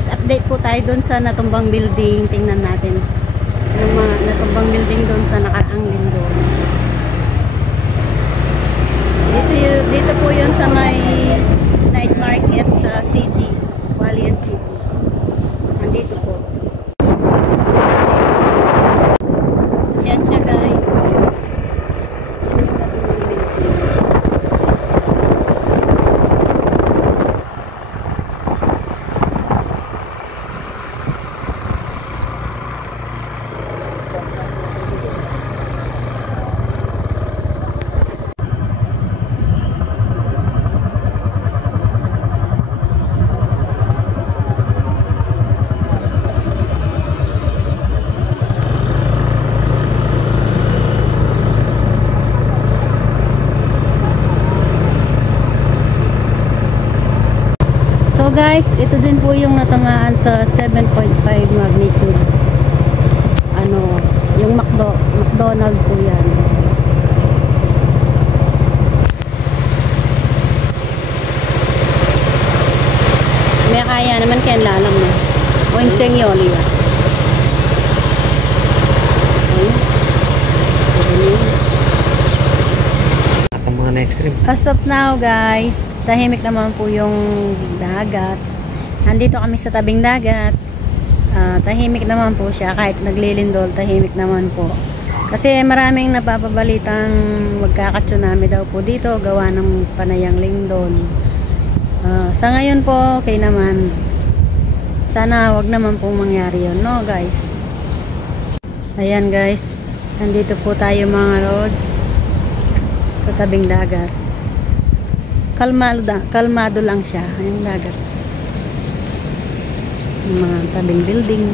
guys, update po tayo doon sa natumbang building. Tingnan natin yung mga natumbang building doon sa nakaraang linggo. Dito po yun sa may night market sa city, Hualien City. Nandito po. Ayan siya guys. Yan yung natumbang building. So guys, ito din po yung natamaan sa 7.5 magnitude. Yung McDonald po yan. May kaya naman kaya lalang na. O yung senyoli ya. At ang mga ice cream. As of now guys, tahimik naman po yung dagat. Nandito kami sa tabing dagat. Tahimik naman po siya. Kahit naglilindol, tahimik naman po. Kasi maraming napapabalitang magkaka-tsunami daw po dito. Gawa ng panayang lindol. Sa ngayon po, okay naman. Sana wag naman pong mangyari yun, no guys? Ayan guys. Nandito po tayo mga lods. Sa tabing dagat. Kalmado lang siya yung dagat, yung mga tabing building.